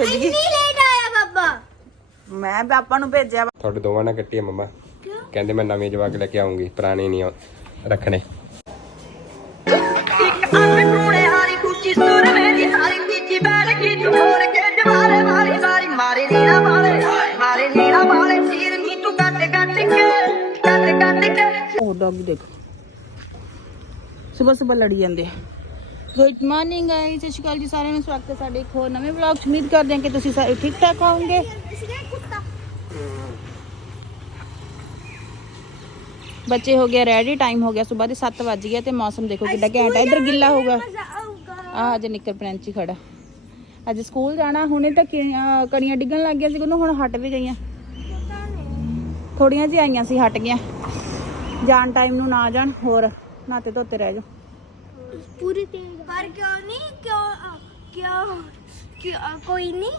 ਭੇਜ ਗਈ। ਨਹੀਂ ਲੇਟ ਆਇਆ ਬਾਬਾ। ਮੈਂ ਪਾਪਾ ਨੂੰ ਭੇਜਿਆ ਵਾ। ਤੁਹਾਡੇ ਦੋਵਾਂ ਨਾਲ ਕੱਟੀ ਆ ਮੰਮਾ। ਕਹਿੰਦੇ ਮੈਂ ਨਵੇਂ ਜਵਾਕ ਲੈ ਕੇ ਆਉਂਗੀ ਪੁਰਾਣੇ ਨਹੀਂ ਆ- ਰੱਖਣੇ। ਟੂਣੇ ਹਾਰੀ ਕੁੱਚੀ ਸੁਰ ਮੇਰੀ ਸਾਰੀ ਪੀਚੀ ਬੈਠ ਗਈ ਤੂੰ ਹੋਰ ਕੇ ਜਵਾਰੇ ਮਾਰੀ ਸਾਰੀ ਮਾਰੇ ਨੀਰਾ ਵਾਲੇ ਮਾਰੇ ਨੀਰਾ ਵਾਲੇ ਸੀਰ ਨੀ ਤੂੰ ਕੱਟ ਕੱਟ ਕੇ ਕੱਟ ਕੱਟ ਕੇ। ਉਹ ਡੌਗ ਦੇਖੋ। ਸਵੇਰ ਸਵੇਰ ਲੜੀ ਜਾਂਦੇ ਆ। ਗੁੱਡ ਮਾਰਨਿੰਗ ਗਾਇਸ ਸਤਿ ਸ਼੍ਰੀ ਅਕਾਲ ਜੀ ਸਾਰਿਆਂ ਨੂੰ। ਸਵਾਗਤ ਹੈ ਸਾਡੇ ਇੱਕ ਹੋਰ ਨਵੇਂ ਵਲੌਗ 'ਚ। ਉਮੀਦ ਕਰਦੇ ਹਾਂ ਕਿ ਤੁਸੀਂ ਸਾਰੇ ਠੀਕ ਠਾਕ ਹੋਵੋਗੇ। ਬੱਚੇ ਹੋ ਗਿਆ ਰੈਡੀ ਟਾਈਮ ਹੋ ਗਿਆ। ਸਵੇਰ ਦੇ 7 ਵੱਜ ਗਿਆ ਤੇ ਮੌਸਮ ਦੇਖੋ ਕਿੱਡਾ ਘੈਂਟ ਹੈ ਇੱਧਰ ਗਿੱਲਾ ਮਜ਼ਾ ਆਊਗਾ। ਆ ਅੱਜ ਨਿੱਕਰ ਪ੍ਰੈਂਚੀ ਖੜਾ। ਅੱਜ ਸਕੂਲ ਜਾਣਾ। ਹੁਣੇ ਤਾਂ ਕਣੀਆਂ ਡਿੱਗਣ ਲੱਗ ਗਿਆ ਸੀ। ਉਹਨੂੰ ਹੁਣ ਹਟ ਵੀ ਗਈਆਂ। ਥੋੜੀਆਂ ਜਿਹੀਆਂ ਆਈਆਂ ਸੀ ਹਟ ਗਈਆਂ। ਜਾਣ ਟਾਈਮ ਨੂੰ ਨਾ ਜਾਣ। ਹੋਰ ਨਾਤੇ ਧੋਤੇ ਰਹਿ ਜਾਓ। ਪੂਰੀ ਤੇਜ਼ ਪਰ ਕਿਉਂ ਨਹੀਂ? ਕਿਉਂ ਕਿਉਂ ਕਿਉਂ ਕੋਈ ਨਹੀਂ।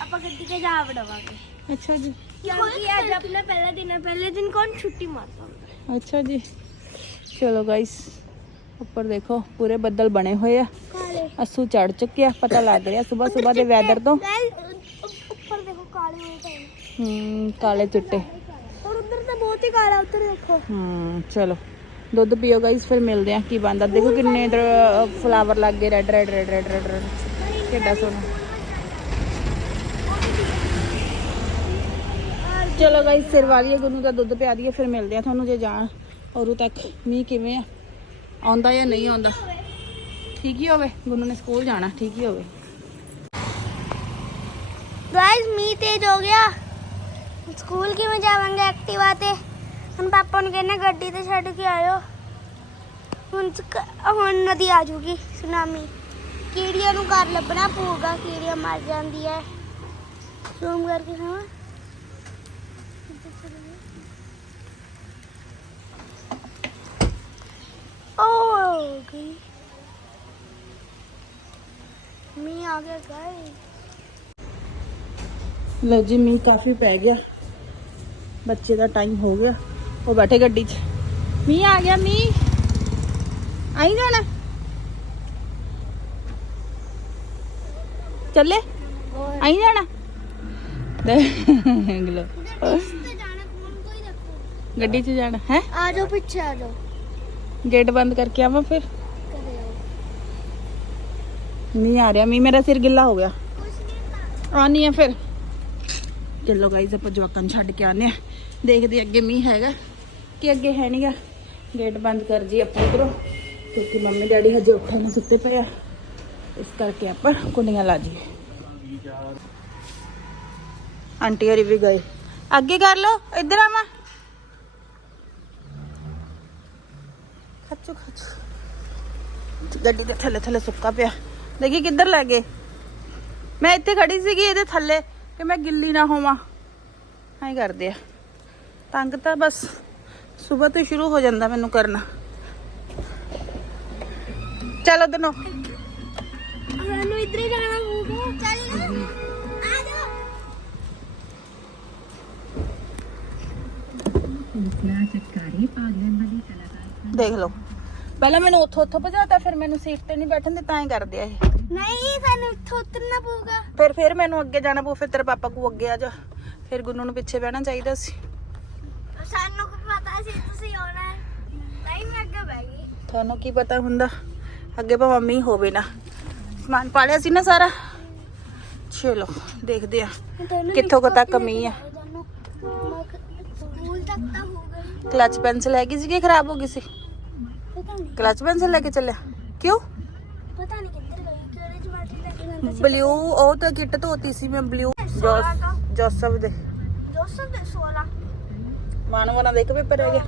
ਆਪਾਂ ਗੱਡੀ ਤੇ ਜਾ ਵੜਾਵਾਂਗੇ ਅੱਛਾ ਜੀ। ਕਿਉਂਕਿ ਅੱਜ ਆਪਣਾ ਪਹਿਲਾ ਦਿਨ ਹੈ। ਪਹਿਲੇ ਦਿਨ ਕੌਣ ਛੁੱਟੀ ਮਾਰਦਾ ਹੁੰਦਾ? ਅੱਛਾ ਜੀ। ਚਲੋ ਗਾਇਸ ਉੱਪਰ ਦੇਖੋ ਪੂਰੇ ਬੱਦਲ ਬਣੇ ਹੋਏ ਆ। ਕਾਲੇ। ਅਸੂ ਚੜ ਚੁੱਕਿਆ ਪਤਾ ਲੱਗ ਰਿਹਾ ਸਵੇਰ ਸਵੇਰ ਦੇ ਵੈਦਰ ਤੋਂ। ਉੱਪਰ ਦੇਖੋ ਕਾਲੇ ਹੋਏ ਪਏ ਹੂੰ ਕਾਲੇ ਚਿੱਟੇ ਔਰ ਉਧਰ ਤਾਂ ਬਹੁਤ ਹੀ ਕਾਲਾ ਉੱਧਰ ਦੇਖੋ। ਹੂੰ ਚਲੋ। ਦੁੱਧ ਪੀਓ ਗਾਇਸ ਫਿਰ ਮਿਲਦੇ ਆ ਕੀ ਬੰਦਾ ਦੇਖੋ ਕਿੰਨੇ ਫਲਾਵਰ ਲੱਗ ਗਏ red red red red red ਕਿੱਡਾ ਸੋਹਣਾ। ਚਲੋ ਗਾਇਸ ਸਿਰ ਵਾਲੀਏ ਗੁੰਨੂ ਦਾ ਦੁੱਧ ਪਿਆ ਦਈਏ, ਫਿਰ ਮਿਲਦੇ ਆ ਤੁਹਾਨੂੰ ਜੇ ਜਾਣ। ਔਰੂ ਤੱਕ ਮੀਂਹ ਕਿਵੇਂ ਆ? ਆਉਂਦਾ ਜਾਂ ਨਹੀਂ ਆਉਂਦਾ? ਠੀਕ ਹੀ ਹੋਵੇ ਗੁੰਨੂ ਨੇ ਸਕੂਲ ਜਾਣਾ, ਠੀਕ ਹੀ ਹੋਵੇ। ਗਾਇਸ ਮੀਂਹ ਤੇਜ਼ ਹੋ ਗਿਆ। ਸਕੂਲ ਕਿਵੇਂ ਜਾਵਾਂਗੇ? ਐਕਟਿਵਾ ਤੇ। ਹੁਣ ਪਾਪਾ ਨੂੰ ਕਹਿੰਦੇ ਗੱਡੀ ਤੇ ਛੱਡ ਕੇ ਆਇਓ। ਹੁਣ ਹੁਣ ਨਦੀ ਆ ਜੂਗੀ ਸੁਨਾਮੀ ਕੀੜੀਆਂ ਨੂੰ ਘਰ ਲੱਭਣਾ ਪਊਗਾ, ਕੀੜੀਆਂ ਮਰ ਜਾਂਦੀ ਹੈ ਜ਼ੂਮ ਕਰਕੇ ਖਾਵਾਂ। ਓ ਗਈ। ਮੀਂਹ ਆ ਗਿਆ ਗਾਇਸ ਲਓ ਜੀ, ਮੀਂਹ ਕਾਫੀ ਪੈ ਗਿਆ। ਬੱਚੇ ਦਾ ਟਾਈਮ ਹੋ ਗਿਆ। ਉਹ ਬੈਠੇ ਗੱਡੀ 'ਚ। ਮੀਂਹ ਆ ਗਿਆ ਮੀਂਹ। ਆਈ ਜਾਣਾ ਚੱਲੇ? ਆਈ ਜਾਣਾ? ਦੇਖ ਲਓ ਗੱਡੀ 'ਚ ਜਾਣਾ ਹੈ? ਆ ਜਾਓ ਪਿੱਛੇ ਆ ਜਾਓ ਗੇਟ ਬੰਦ ਕਰਕੇ ਆਵਾਂ ਫਿਰ? ਮੀਂਹ ਆ ਰਿਹਾ ਮੀਂਹ ਮੇਰਾ ਸਿਰ ਗਿੱਲਾ ਹੋ ਗਿਆ। ਆਨੀ ਆ ਫਿਰ। ਚਲੋ ਗਾਈਜ਼ ਆਪਾਂ ਜਵਾਕਾਂ ਨੂੰ ਛੱਡ ਕੇ ਆਨੇ ਆ। ਦੇਖਦੇ ਅੱਗੇ ਮੀਂਹ ਹੈਗਾ। ਕਿ ਅੱਗੇ ਹੈ ਨਹੀਂਗਾ ਗੇਟ ਬੰਦ ਕਰ ਜੀ ਆਪਾਂ ਇਧਰੋਂ ਕਿਉਂਕਿ ਮੰਮੀ ਡੈਡੀ ਹਜੇ ਉੱਠੇ ਨਾ ਸੁੱਤੇ ਪਏ ਆ ਇਸ ਕਰਕੇ ਆਪਾਂ ਕੁੰਡੀਆਂ ਲਾ ਜੀਏ ਆਂਟੀ ਹਰੀ ਵੀ ਗਏ ਅੱਗੇ ਕਰ ਲਓ ਇੱਧਰ ਆਵਾਂ ਖੱਚੋ ਖੱਚੋ ਗੱਡੀ ਦੇ ਥੱਲੇ ਥੱਲੇ ਸੁੱਕਾ ਪਿਆ ਦੇਖੀ ਕਿੱਧਰ ਲੈ ਗਏ ਮੈਂ ਇੱਥੇ ਖੜੀ ਸੀਗੀ ਇਹਦੇ ਥੱਲੇ ਕਿ ਮੈਂ ਗਿੱਲੀ ਨਾ ਹੋਵਾਂ ਐਂ ਕਰਦੇ ਆ ਤੰਗ ਤਾਂ ਬਸ ਸਵੇਰ ਤੋਂ ਸ਼ੁਰੂ ਹੋ ਜਾਂਦਾ ਮੈਨੂੰ ਕਰਨਾ। ਚਲੋ ਦਨੋ ਸਾਨੂੰ ਇੱਧਰ ਹੀ ਜਾਣਾ ਹੋਊਗਾ ਚੱਲ ਆ ਜਾਓ ਦੇਖ ਲਓ। ਪਹਿਲਾਂ ਮੈਨੂੰ ਉੱਥੋਂ ਉੱਥੋਂ ਭਜਾਤਾ ਫਿਰ ਮੈਨੂੰ ਸੀਟ ਤੇ ਨਹੀਂ ਬੈਠਣ ਦਿੱਤਾ ਐਂ ਕਰਦੇ ਆ ਇਹ। ਨਹੀਂ ਸਾਨੂੰ ਇੱਥੋਂ ਉਤਰਨਾ ਪਊਗਾ। ਫਿਰ ਫਿਰ ਮੈਨੂੰ ਅੱਗੇ ਜਾਣਾ ਪਊ ਫਿਰ ਤੇਰੇ ਪਾਪਾ ਕੋ ਅੱਗੇ ਆ ਜਾ। ਫਿਰ ਗੁੰਨੂ ਨੂੰ ਪਿੱਛੇ ਬਹਿਣਾ ਚਾਹੀਦਾ ਸੀ। ਸਾਨੂੰ ਕੀ ਪਤਾ ਸੀ ਤੁਸੀਂ ਆਉਣਾ ਹੈ ਨਹੀਂ ਮੈਂ ਅੱਗੇ ਬਹਿ ਗਈ ਤੁਹਾਨੂੰ ਕੀ ਪਤਾ ਹੁੰਦਾ ਅੱਗੇ ਭਾਵੇਂ ਮੀਂਹ ਹੋਵੇ ਨਾ ਸਮਾਨ ਪਾਲਿਆ ਸੀ ਨਾ ਸਾਰਾ ਚਲੋ ਦੇਖਦੇ ਆ ਕਿੱਥੋਂ ਕੁ ਤੱਕ ਮੀਂਹ ਆ ਸਕੂਲ ਤੱਕ ਤਾਂ ਹੋ ਗਈ ਕਲਚ ਪੈਨਸਲ ਹੈਗੀ ਸੀ ਕਿ ਖਰਾਬ ਹੋ ਗਈ ਸੀ ਪਤਾ ਨਹੀਂ ਕਲਚ ਪੈਨਸਲ ਲੈ ਕੇ ਚੱਲਿਆ ਕਿਉਂ ਪਤਾ ਨਹੀਂ ਕਿੱਧਰ ਗਈ ਕਿਹੜੇ ਜਮਾਤੇ ਲੈ ਕੇ ਜਾਂਦਾ ਸੀ ਬਲੂ ਉਹ ਤਾਂ ਕਿੱਟ ਧੋਤੀ ਸੀ ਮੈਂ ਬਲੂ ਜੋਸਫ ਦੇ ਜੋਸਫ ਦੇ 16 ਮਾਨਵਨਾ ਦੇ ਇੱਕ ਪੇਪਰ ਰਹਿ ਗਿਆ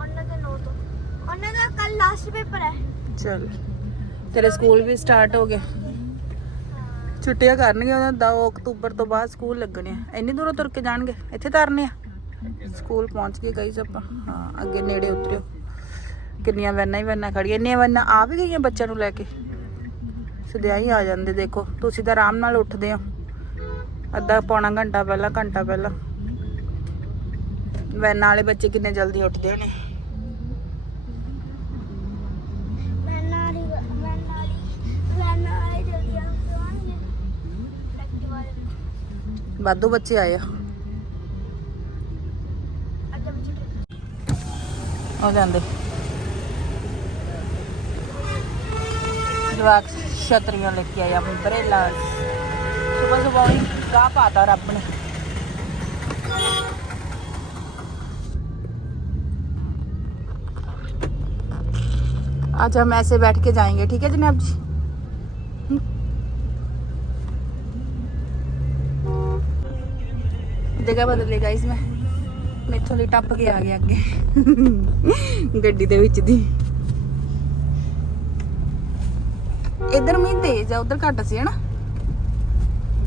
ਉਹਨਾਂ ਦੇ 9 ਤੋਂ। ਉਹਨਾਂ ਦਾ ਕੱਲ ਲਾਸਟ ਪੇਪਰ ਹੈ। ਚਲ ਤੇਰੇ ਸਕੂਲ ਵੀ ਸਟਾਰਟ ਹੋ ਗਏ। ਛੁੱਟੀਆਂ ਕਰਨਗੇ ਉਹਨਾਂ 2 ਅਕਤੂਬਰ ਤੋਂ ਬਾਅਦ ਸਕੂਲ ਲੱਗਣੇ ਆ। ਇੰਨੀ ਦੂਰੋਂ ਤੁਰ ਕੇ ਜਾਣਗੇ ਇੱਥੇ ਤਰਨੇ ਆ। ਸਕੂਲ ਪਹੁੰਚ ਗਏ ਗਈ ਆਪਾਂ। ਹਾਂ ਅੱਗੇ ਨੇੜੇ ਉਤਰਿਓ। ਕਿੰਨੀਆਂ ਵੈਨਾਂ ਹੀ ਵੈਨਾਂ ਖੜੀਆਂ ਇੰਨੀਆਂ ਵੈਨਾਂ ਆ ਵੀ ਗਈਆਂ ਬੱਚਿਆਂ ਨੂੰ ਲੈ ਕੇ। ਸਦਿਆਈ ਆ ਜਾਂਦੇ ਦੇਖੋ। ਤੁਸੀਂ ਤਾਂ ਆਰਾਮ ਨਾਲ ਉੱਠਦੇ ਹੋ। ਅੱਧਾ ਪੌਣਾ ਘੰਟਾ ਪਹਿਲਾਂ ਘੰਟਾ ਪਹਿਲਾਂ। ਵੈਨਾਂ ਵਾਲੇ ਬੱਚੇ ਕਿੰਨੇ ਜਲਦੀ ਉੱਠਦੇ ਜਾਵਾਂਗੇ ਵਾਧੂ ਬੱਚੇ ਆਏ ਆ। ਜਾਂਦੇ। ਜਵਾਕ ਛਤਰੀਆਂ ਲੈ ਕੇ ਆਇਆ ਅੰਬਰੇਲਾ ਸੁਬਹ ਸੁਬਹ ਹੀ ਗਾਹ ਪਾਤਾ ਰੱਬ ਨੇ। आज हम ऐसे बैठ के जाएंगे ठीक है जनाब जी जगह बदलेगा इसमें ਮੈਥੋਂ ਲਈ ਟੱਪ ਕੇ ਆ ਗਿਆ ਅੱਗੇ ਗੱਡੀ ਦੇ ਵਿੱਚ ਦੀ ਇਧਰ ਮੀਂਹ ਤੇਜ਼ ਆ ਉਧਰ ਘੱਟ ਸੀ ਹਨਾ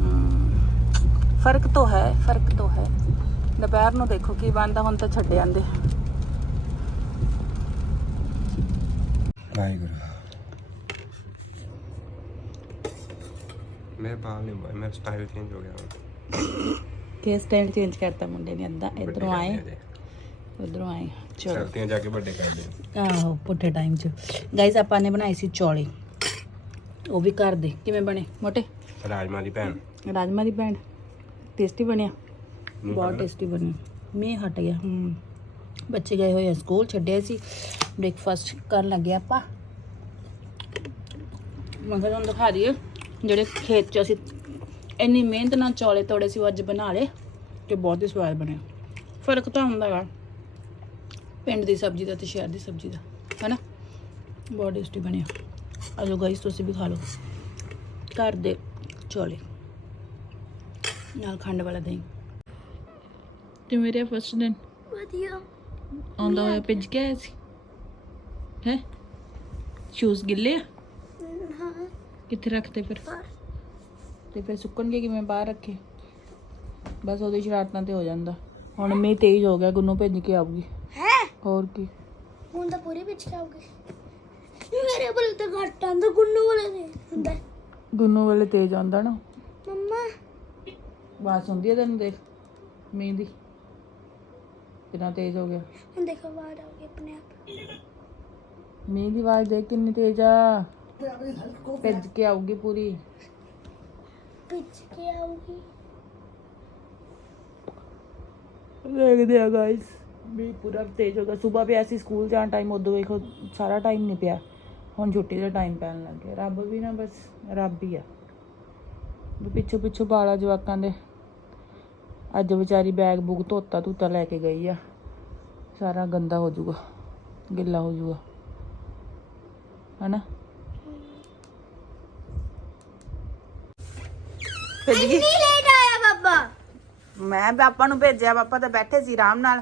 ਹਮ, ਫਰਕ ਤਾਂ ਹੈ ਫਰਕ ਤਾਂ ਹੈ ਦੁਪਹਿਰ ਨੂੰ ਦੇਖੋ ਕੀ ਬਣਦਾ ਹੁਣ ਤਾਂ ਛੱਡ ਜਾਂਦੇ ਵਾਹਿਗੁਰੂ ਮੇਰੇ ਬਾਲ ਨਹੀਂ ਬੋਏ ਮੇਰਾ ਸਟਾਈਲ ਚੇਂਜ ਹੋ ਗਿਆ ਕਿ ਸਟਾਈਲ ਚੇਂਜ ਕਰਤਾ ਮੁੰਡੇ ਨੇ ਅੱਧਾ ਇਧਰੋਂ ਆਏ। ਉਧਰੋਂ ਆਏ ਚਲੋ। ਸਰਦੀਆਂ ਜਾ ਕੇ ਵੱਡੇ ਕਰਦੇ ਆਹੋ ਪੁੱਠੇ ਟਾਈਮ 'ਚ। ਗਾਇਸ ਆਪਾਂ ਨੇ ਬਣਾਈ ਸੀ ਚੌਲੇ। ਉਹ ਵੀ ਘਰ ਦੇ। ਕਿਵੇਂ ਬਣੇ? ਮੋਟੇ? ਰਾਜਮਾ ਦੀ ਭੈਣ। ਰਾਜਮਾ ਦੀ ਭੈਣ। ਟੇਸਟੀ ਬਣਿਆ। ਬਹੁਤ ਟੇਸਟੀ ਬਣਿਆ ਮੀਂਹ ਹਟ ਗਿਆ। ਹੂੰ। ਬੱਚੇ ਗਏ ਹੋਏ ਸਕੂਲ, ਛੱਡਿਆ ਸੀ। ਬ੍ਰੇਕਫਾਸਟ ਕਰਨ ਲੱਗੇ ਆਪਾਂ। ਮੈਂ ਤੁਹਾਨੂੰ ਦਿਖਾ ਦਈਏ, ਜਿਹੜੇ ਖੇਤ 'ਚ ਅਸੀਂ ਇੰਨੀ ਮਿਹਨਤ ਨਾਲ ਚੌਲੇ ਤੋੜੇ ਸੀ, ਉਹ ਅੱਜ ਬਣਾ ਲਏ ਤੇ ਬਹੁਤ ਹੀ ਸਵਾਦ ਬਣਿਆ ਫ਼ਰਕ ਤਾਂ ਹੁੰਦਾ ਵਾ, ਪਿੰਡ ਦੀ ਸਬਜ਼ੀ ਦਾ ਤੇ ਸ਼ਹਿਰ ਦੀ ਸਬਜ਼ੀ ਦਾ, ਹੈਨਾ? ਬਹੁਤ ਟੇਸਟੀ ਬਣਿਆ ਆਜੋ ਗਾਈਸ ਤੁਸੀਂ ਵੀ ਖਾ ਲਓ। ਘਰ ਦੇ ਚੌਲੇ, ਨਾਲ ਖੰਡ ਵਾਲਾ ਦਹੀਂ। ਤੇ ਮੇਰੇ ਫਸਟ ਦਿਨ? ਵਧੀਆ। ਆਉਂਦਾ ਹੋਇਆ ਭਿੱਜ ਕੇ ਆਇਆ ਸੀ? ਹੈ? ਸ਼ੂਜ਼ ਗਿੱਲੇ ਆ? ਹਾਂ ਕਿੱਥੇ ਰੱਖਤੇ ਫਿਰ? ਤੇ ਫਿਰ ਸੁੱਕਣਗੇ ਕਿਵੇਂ? ਬਾਹਰ ਰੱਖੇ? ਬਸ ਉਹਦੀ ਸ਼ਰਾਰਤਾਂ ਤੇ ਹੋ ਜਾਂਦਾ। ਹੁਣ ਮੀਂਹ ਤੇਜ਼ ਹੋ ਗਿਆ ਗੁੰਨੂ ਭੇਜ ਕੇ ਆਊਗੀ। ਹੈ? ਹੋਰ ਕੀ? ਹੁਣ ਤਾਂ ਪੂਰੀ ਵਿੱਚ ਖਾਓਗੇ ਮੇਰੇ ਬਲ ਤਾਂ ਘੱਟ ਆਂਦਾ ਗੁੰਨੂ ਵਾਲੇ ਨੇ ਹੁੰਦਾ ਗੁੰਨੂ ਵੇਲੇ ਤੇਜ਼ ਆਉਂਦਾ ਨਾ। ਮੰਮਾ। ਬਾਸ ਹੁੰਦੀ ਹੈ ਤੈਨੂੰ ਦੇਖ? ਮੀਂਹ ਦੀ। ਕਿੰਨਾ ਤੇਜ਼ ਹੋ ਗਿਆ? ਹੁਣ ਦੇਖੋ ਬਾਹਰ ਆਓਗੇ ਆਪਣੇ ਆਪ। ਮੀਂਹ ਦੀ ਆਵਾਜ਼ ਦੇਖ ਕਿੰਨੀ ਤੇਜ਼ ਆ। ਭਿੱਜ ਕੇ ਆਊਗੀ ਪੂਰੀ। ਵਿੱਚ ਕੇ ਆਊਗੀ। ਦੇਖਦੇ ਆ ਗਾਇਸ ਵੀ ਪੂਰਾ ਤੇਜ਼ ਹੋ ਗਿਆ। ਸਵੇਰ ਵੀ ਐਸੀ ਸਕੂਲ ਜਾਣ ਟਾਈਮ ਉਦੋਂ ਵੇਖੋ ਸਾਰਾ ਟਾਈਮ ਨਹੀਂ ਪਿਆ। ਹੁਣ ਛੁੱਟੀ ਦਾ ਟਾਈਮ ਪੈਣ ਲੱਗ ਗਿਆ। ਰੱਬ ਵੀ ਨਾ ਬਸ ਰੱਬ ਹੀ ਆ। ਵੀ ਪਿੱਛੋਂ ਪਿੱਛੋਂ ਬਾਲਾ ਜਵਾਕਾਂ ਦੇ ਅੱਜ ਵਿਚਾਰੀ ਬੈਗ ਬੁਗ ਧੋਤਾ ਧੂਤਾ ਲੈ ਕੇ ਗਈ ਆ। ਸਾਰਾ ਗੰਦਾ ਹੋ ਜਾਊਗਾ ਗਿੱਲਾ ਹੋ ਜਾਊਗਾ। ਹਨਾ? ਭੇਜ ਗਈ। ਨਹੀਂ ਲੇਟ ਆਇਆ ਬਾਬਾ। ਮੈਂ ਪਾਪਾ ਨੂੰ ਭੇਜਿਆ ਪਾਪਾ ਤਾਂ ਬੈਠੇ ਸੀ ਆਰਾਮ ਨਾਲ।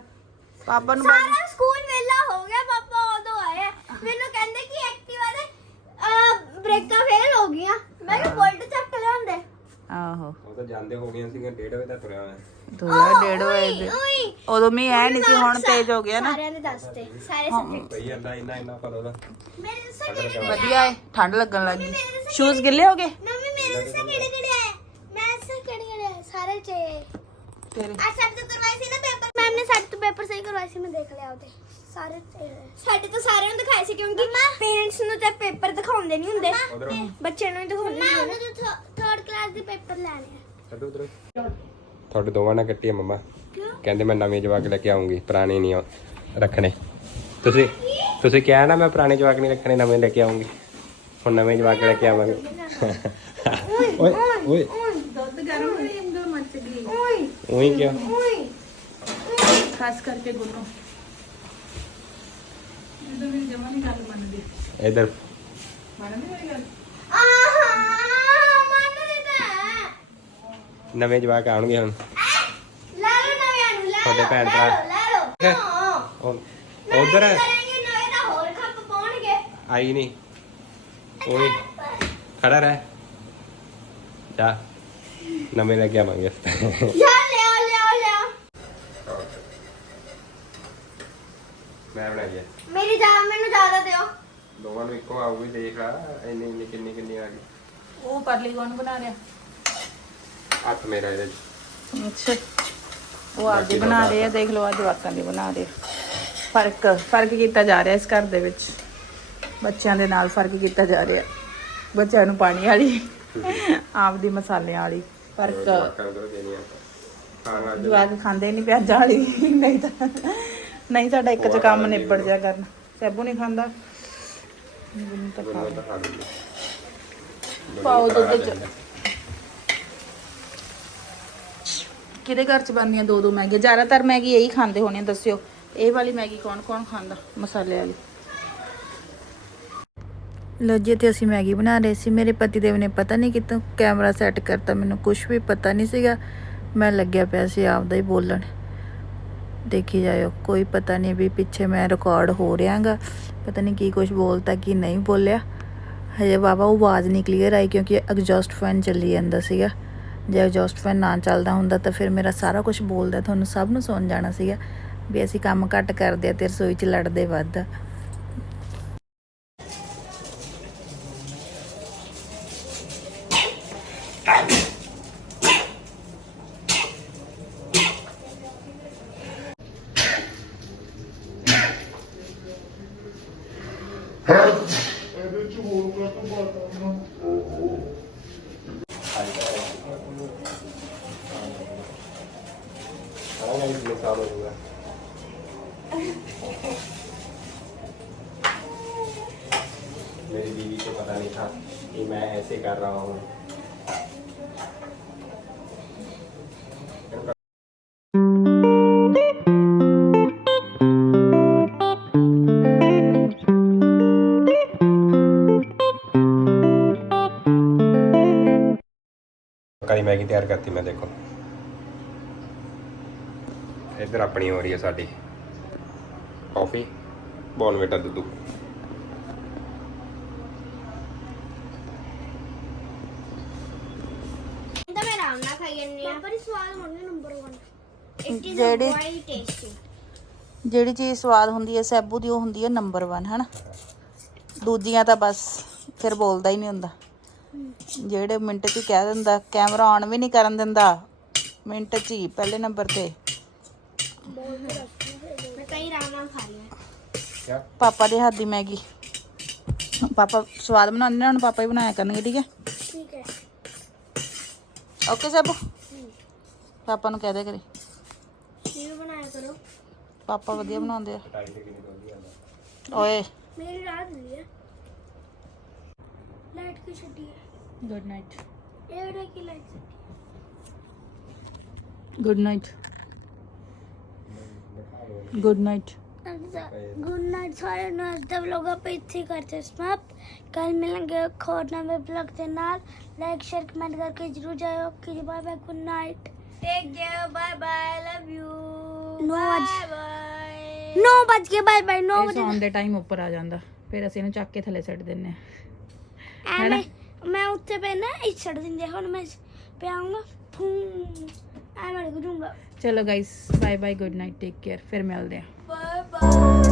ਪਾਪਾ ਨੂੰ ਬਸ- ਸਾਰਾ ਸਕੂਲ ਵੇਲਾ ਹੋ ਗਿਆ ਪਾਪਾ ਉਦੋਂ ਆਏ ਮੈਨੂੰ ਕਹਿੰਦੇ ਕਿ ਐਕਟਿਵਾ ਦੇ ਬ੍ਰੇਕਾਂ ਫੇਲ ਹੋ ਗਈਆਂ ਮੈਂ ਕਿਹਾ ਬੋਲਟ ਚੱਕ ਲਿਆਉਂਦੇ ਆਹੋ ਉਹ ਤਾਂ ਜਾਂਦੇ ਹੋ ਗਏ ਸੀਗੇ 1:30 ਵਜੇ ਤੱਕ ਤੁਰਿਆ ਹੋਇਆ। ਦੋ ਡੇਢ ਵਜੇ ਦੇ ਉਦੋਂ ਮੀਂਹ ਐ ਨਹੀਂ ਸੀ ਹੁਣ ਤੇਜ਼ ਹੋ ਗਿਆ ਨਾ। ਸਾਰਿਆਂ ਨੇ ਦੱਸਤੇ ਸਾਰੇ ਸਬਜੈਕਟ ਪਈ ਜਾਂਦਾ ਇੰਨਾ ਇੰਨਾ ਪਤਾ ਉਹਦਾ। ਮੇਰੇ ਦੱਸਾਂ ਕਿਹੜੇ ਵਧੀਆ ਏ ਠੰਡ ਲੱਗਣ ਲੱਗੀ ਸ਼ੂਜ਼ ਗਿੱਲੇ ਹੋ ਗਏ? ਮੰਮੀ ਮੇਰੇ ਦੱਸਾਂ ਕਿਹੜੇ ਕਿਹੜੇ ਆਏ ਮੈਂ ਦੱਸਾਂ ਕਿਹੜੇ ਕਿਹੜੇ ਆਏ ਸਾਰੇ ਚ। ਤੇਰੇ। ਆ ਸਾਡੇ ਤੋਂ ਕਰਵਾਏ ਸੀ ਨਾ ਪੇਪਰ ਮੈਮ ਨੇ ਸਾਡੇ ਤੋਂ ਪੇਪਰ ਸਹੀ ਕਰਵਾਏ ਸੀ ਮੈਂ ਦੇਖ ਲਿਆ ਉਹਦੇ। ਸਾਰੇ ਸਾਡੇ ਤੋਂ ਸਾਰਿਆਂ ਨੂੰ ਦਿਖਾਏ ਸੀ ਕਿਉਂਕਿ ਪੇਰੈਂਟਸ ਨੂੰ ਤਾਂ ਪੇਪਰ ਦਿਖਾਉਂਦੇ ਨਹੀਂ ਹੁੰਦੇ। ਬੱਚਿਆਂ ਨੂੰ ਹੀ ਦਿਖਾਉਂਦੇ ਨੇ ਉਹਨੇ ਥਰਡ ਕਲਾਸ ਦੇ ਪੇਪਰ ਲੈਣੇ ਛੱਡੋ ਉਧਰ। ਤੁਹਾਡੇ ਦੋਵਾਂ ਨਾਲ ਕੱਟੀ ਆ ਮੰਮਾ। ਕਹਿੰਦੇ ਮੈਂ ਨਵੇਂ ਜਵਾਕ ਲੈ ਕੇ ਆਉਂਗੀ ਪੁਰਾਣੇ ਨਹੀਂ ਰੱਖਣੇ। ਤੁਸੀਂ ਤੁਸੀਂ ਕਿਹਾ ਨਾ ਮੈਂ ਪੁਰਾਣੇ ਜਵਾਕ ਨਹੀਂ ਰੱਖਣੇ ਨਵੇਂ ਲੈ ਕੇ ਆਉਂਗੀ ਹੁਣ ਨਵੇਂ ਜਵਾਕ ਲੈ ਕੇ ਆਵਾਂਗੇ। ਓਏ ਓਏ ਦੁੱਧ ਗਰਮ ਹੋਈ। ਅੰਦਰ ਮੱਚ ਗਈ ਓਏ ਓਏ। ਖਾਸ ਕਰਕੇ ਗੁੰਨੋ। ਇਹ ਵੀ ਜਮਾ ਨਹੀਂ ਗੱਲ ਮੰਨਦੀ। ਇਧਰ। ਮੰਨਦੀ ਮੇਰੀ ਗੱਲ? ਨਵੇਂ ਜਵਾਕ ਆਉਣਗੇ ਹੁਣ। ਲੈ ਲਓ ਨਵਿਆਂ ਨੂੰ ਲੈ ਤੁਹਾਡੇ ਭੈਣ ਲੈ ਭਰਾ। ਲਓ, ਲੈ ਲਓ। ਹਾਂ। ਉਹ- ਉਧਰ ਕਰਾਂਗੇ ਨਵੇਂ ਦਾ ਹੋਰ ਖੱਪ ਪਾਉਣਗੇ। ਆਈ ਨਹੀਂ। ਓਏ ਖੜਾ ਰਹਿ। ਜਾ। ਨਵੇਂ ਲੈ ਕੇ ਆਵਾਂਗੇ ਲਿਆ ਲਿਆ ਲਿਆ ਮੈਂ ਬਣਾਈ ਹੈ ਮੇਰੀ ਜਾ ਮੈਨੂੰ ਜ਼ਿਆਦਾ ਦਿਓ ਦੋਵਾਂ ਆਊਗੀ ਦੇਖ ਆ ਇੰਨੀ ਇੰਨੀ ਕਿੰਨੀ ਕਿੰਨੀ ਆ ਗਈ ਉਹ ਪਰਲੀ ਕੌਣ ਬਣਾ ਰਿਹਾ? ਹੱਥ ਮੇਰਾ ਇਹਦੇ 'ਚ। ਅੱਛਾ। ਉਹ ਆਪਦੇ ਬਣਾ ਰਹੇ ਆ ਦੇਖ ਲਓ ਅੱਜ ਜਵਾਕਾਂ ਦੇ ਬਣਾ ਰਹੇ ਫ਼ਰਕ ਫ਼ਰਕ ਕੀਤਾ ਜਾ ਰਿਹਾ ਇਸ ਘਰ ਦੇ ਵਿੱਚ। ਬੱਚਿਆਂ ਦੇ ਨਾਲ ਫ਼ਰਕ ਕੀਤਾ ਜਾ ਰਿਹਾ। ਬੱਚਿਆਂ ਨੂੰ ਪਾਣੀ ਵਾਲੀ ਆਪ ਦੀ ਮਸਾਲਿਆਂ ਵਾਲੀ। ਪਰ ਕ- ਜਵਾਕਾਂ ਨੂੰ ਦੇਣੀ ਆ ਖਾਣ ਲੱਗ ਜਵਾਕ ਖਾਂਦੇ ਨਹੀਂ ਪਿਆਜ਼ਾਂ ਵਾਲੀ ਨਹੀਂ ਤਾਂ ਨਹੀਂ ਸਾਡਾ ਇੱਕ ਚ ਕੰਮ ਨਿਬੜ ਜਾ ਕਰਨ। ਸੈਬੂ ਨਹੀਂ ਖਾਂਦਾ? ਮੈਨੂੰ ਤਾਂ ਖਾ ਤਾਂ ਖਾ ਲੂੰਗੀ ਪਾਓ ਦੁੱਧ ਚ। ਕਿਹਦੇ ਘਰ ਚ ਬਣਦੀਆਂ ਦੋ ਦੋ ਮੈਗੀ ਜ਼ਿਆਦਾਤਰ ਮੈਗੀ ਇਹੀ ਖਾਂਦੇ ਹੋਣੇ ਦੱਸਿਓ। ਇਹ ਵਾਲੀ ਮੈਗੀ ਕੌਣ ਕੌਣ ਖਾਂਦਾ? ਮਸਾਲੇ ਵਾਲੀ। ਲੋ ਜੀ ਤੇ ਅਸੀਂ ਮੈਗੀ ਬਣਾ ਰਹੇ ਸੀ। ਮੇਰੇ ਪਤੀ ਦੇਵ ਨੇ ਪਤਾ ਨਹੀਂ ਕਿਤੋਂ ਕੈਮਰਾ ਸੈੱਟ ਕਰਤਾ। ਮੈਨੂੰ ਕੁਝ ਵੀ ਪਤਾ ਨਹੀਂ ਸੀਗਾ। ਮੈਂ ਲੱਗਿਆ ਪਿਆ ਸੀ ਆਪਦਾ ਹੀ ਬੋਲਣ। ਦੇਖੀ ਜਾਇਓ। ਕੋਈ ਪਤਾ ਨਹੀਂ ਵੀ ਪਿੱਛੇ ਮੈਂ ਰਿਕਾਰਡ ਹੋ ਰਿਹਾਗਾ। ਪਤਾ ਨਹੀਂ ਕੀ ਕੁਝ ਬੋਲਤਾ, ਕੀ ਨਹੀਂ ਬੋਲਿਆ। ਹਜੇ ਬਾਬਾ, ਉਹ ਆਵਾਜ਼ ਨਹੀਂ ਕਲੀਅਰ ਆਈ ਕਿਉਂਕਿ ਐਗਜ਼ੌਸਟ ਫੈਨ ਚੱਲੀ ਜਾਂਦਾ ਸੀਗਾ। ਜੇ ਐਗਜ਼ੌਸਟ ਫੈਨ ਨਾ ਚੱਲਦਾ ਹੁੰਦਾ ਤਾਂ ਫਿਰ ਮੇਰਾ ਸਾਰਾ ਕੁਝ ਬੋਲਦਾ, ਤੁਹਾਨੂੰ ਸਭ ਨੂੰ ਸੁਣ ਜਾਣਾ ਸੀਗਾ ਵੀ ਅਸੀਂ ਕੰਮ ਘੱਟ ਕਰਦੇ ਆ ਤੇ ਰਸੋਈ 'ਚ ਲੜਦੇ ਵੱਧ ਆ खाना ऐसे कर रहा हूँ ਕਰੀ ਮੈਗੀ ਤਿਆਰ ਕਰਤੀ ਮੈਂ ਦੇਖੋ ਇੱਧਰ ਆਪਣੀ ਹੋ ਰਹੀ ਹੈ ਸਾਡੀ ਕਾਫੀ ਬੋਨਵੀਟਾ ਦੁੱਧ ਜਾਂਦੀ ਆ ਪਰ ਸਵਾਦ ਹੋਣੇ ਨੰਬਰ 1 ਇਟ ਇਜ਼ ਜਿਹੜੀ- ਵੈਰੀ ਟੇਸਟੀ ਜਿਹੜੀ ਚੀਜ਼ ਸਵਾਦ ਹੁੰਦੀ ਹੈ ਸੈਬੂ ਦੀ ਉਹ ਹੁੰਦੀ ਹੈ ਨੰਬਰ 1 ਹਨਾ? ਦੂਜੀਆਂ ਤਾਂ ਬਸ ਫਿਰ ਬੋਲਦਾ ਹੀ ਨਹੀਂ ਹੁੰਦਾ। ਜਿਹੜੇ ਮਿੰਟ 'ਚ ਹੀ ਕਹਿ ਦਿੰਦਾ ਕੈਮਰਾ ਆਨ ਵੀ ਨਹੀਂ ਕਰਨ ਦਿੰਦਾ ਮਿੰਟ 'ਚ ਹੀ ਪਹਿਲੇ ਨੰਬਰ ਤੇ। ਮੈਂ ਕਈ ਆਰਾਮ ਨਾਲ ਖਾ ਲਿਆ। ਕਿਆ? ਪਾਪਾ ਦੇ ਹੱਥ ਦੀ ਮੈਗੀ। ਪਾਪਾ ਸਵਾਦ ਬਣਾਉਂਦੇ ਨੇ ਹੁਣ ਪਾਪਾ ਹੀ ਬਣਾਇਆ ਕਰਨਗੇ ਠੀਕ ਹੈ? ਠੀਕ ਹੈ। ਓਕੇ ਸੈਬੂ। ਪਾਪਾ ਨੂੰ ਕਹਿ ਦੇ ਕਰੇ ਖੀਰ ਬਣਾਇਆ ਕਰੋ? ਪਾਪਾ ਵਧੀਆ ਬਣਾਉਂਦੇ ਆ। ਓਏ। ਮੇਰੀ ਰਾਤ ਲਈ ਹੈ ਲਾਈਟ ਕੀ ਛੱਡੀ ਹੈ ਗੁੱਡ ਨਾਈਟ ਇਹ ਉਹਦਾ ਕੀ light good night good night good night ਸਾਰਿਆਂ ਨੂੰ। ਅੱਜ ਦਾ ਵਲੌਗ ਆਪਾਂ ਇੱਥੇ ਕਰਦੇ ਹਾਂ। ਸਮਾਪਤ। ਕੱਲ ਮਿਲਾਂਗੇ ਇੱਕ ਹੋਰ ਨਵੇਂ ਵਲੌਗ ਦੇ ਨਾਲ। ਲਾਈਕ ਸ਼ੇਅਰ ਕਮੈਂਟ ਕਰਕੇ ਜਰੂਰ ਜਾਇਓ। ਕਿ bye bye good night care bye bye bye bye 9 ਵਜ ਕੇ ਬਾਏ ਬਾਏ 9 ਇਹ ਵਜੇ ਸੌਣ ਦੇ ਟਾਈਮ ਉੱਪਰ ਆ ਜਾਂਦਾ। ਫਿਰ ਅਸੀਂ ਇਹਨੂੰ ਚੱਕ ਕੇ ਥੱਲੇ ਛੱਡ ਦਿੰਨੇ ਆ ਐਵੇਂ ਮੈਂ ਉੱਤੇ ਪੈਣਾ ਇਹ ਛੱਡ ਦਿੰਦੇ ਹੁਣ ਮੈਂ ਪਿਆਉਂਗਾ ਫੂੰ। ਐਵੇਂ ਕਰੂੰਗਾ ਚਲੋ guys bye bye good night take care ਫਿਰ ਮਿਲਦੇ ਆ ਬਾਏ ਬਾਏ